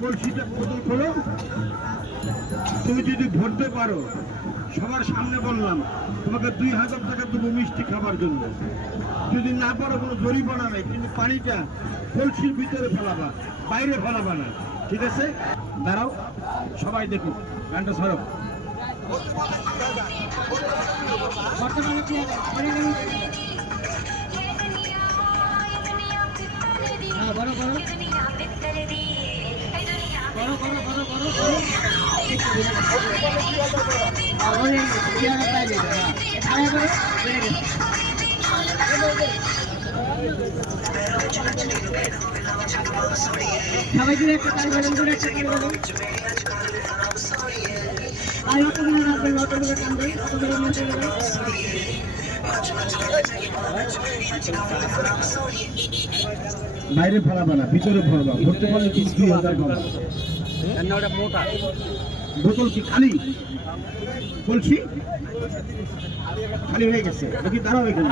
কলসিটা বোতল খোলো। তুমি যদি ভরতে পারো, সবার সামনে বললাম তোমাকে 2000 টাকা দেবো মিষ্টি খাবার জন্য। যদি না পারো কোনো জরিমানা নেই, কিন্তু পানিটা কলসির ভিতরে ফেলাবা, বাইরে ফেলাবা না, ঠিক আছে? দাঁড়াও, সবাই দেখুন গানটা সরব। সবাই দূরে একটা তাল বাজান, দূরে একটা তাল বাজান। আর অতগুলো রাখবেন, অতগুলো টানবেন, অতগুলো মন্ত্রে দেবেন। বাইরে ফেলাবা না, ভিতরে ভরবা। ভরতে পারলে কি 2000 পাবা। মোটা বোতল কি খালি? কলসি খালি হয়ে গেছে, দেখি দাঁড়াও এখানে।